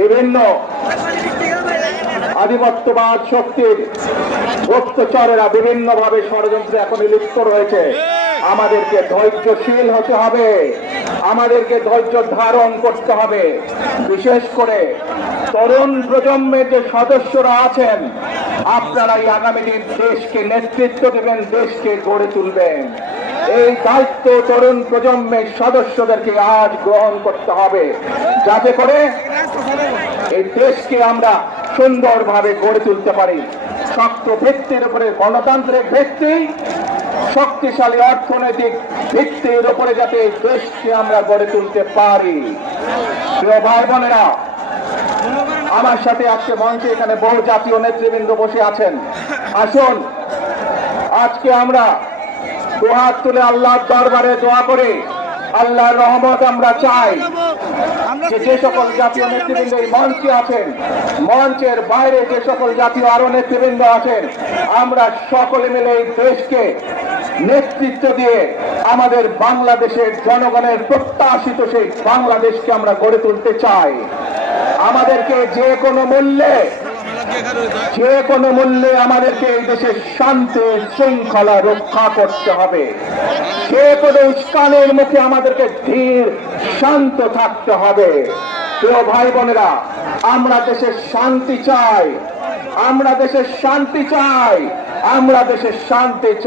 বিভিন্ন আধিপত্যবাদ শক্তির গুপ্তচরেরা বিভিন্নভাবে ষড়যন্ত্রে এখন লিপ্ত রয়েছে। আমাদেরকে ধৈর্যশীল হতে হবে, আমাদেরকে ধৈর্য ধারণ করতে হবে। বিশেষ করে তরুণ প্রজন্মের যে সদস্যরা আছেন, আপনারাই আগামী দিন দেশকে নেতৃত্ব দেবেন, দেশকে গড়ে তুলবেন। এই দায়িত্ব তরুণ প্রজন্মের সদস্যদেরকে আজ গ্রহণ করতে হবে, যাতে করে এই দেশকে আমরা সুন্দরভাবে গড়ে তুলতে পারি। শক্ত ভিত্তির উপরে গণতান্ত্রিক ভিত্তি, শক্তিশালী অর্থনৈতিক ভিত্তির উপরে যাতে এই দেশকে আমরা গড়ে তুলতে পারি। প্রিয় ভাই বোনেরা, আমার সাথে আজকে মঞ্চে এখানে বহু জাতীয় নেতৃবৃন্দ বসে আছেন। আসুন আজকে আমরা দুহাত তুলে আল্লাহর দরবারে দোয়া করে আল্লাহর রহমত আমরা চাই। যে সকল জাতীয় নেতৃবৃন্দ এই মঞ্চে আছেন, মঞ্চের বাইরে যে সকল জাতীয় আরো নেতৃবৃন্দ আছেন, আমরা সকলে মিলে এই দেশকে নেতৃত্ব দিয়ে আমাদের বাংলাদেশের জনগণের প্রত্যাশিত সেই বাংলাদেশকে আমরা গড়ে তুলতে চাই। আমাদেরকে যে কোনো মূল্যে আমাদেরকে এই দেশের শান্তি শৃঙ্খলা রক্ষা করতে হবে। যে কোনো উস্কানের মুখে আমাদেরকে ধীর শান্ত থাকতে হবে। প্রিয় ভাই বোনেরা, আমরা দেশের শান্তি চাই, আমরা দেশের শান্তি চাই, আমরা দেশের শান্তি চাই।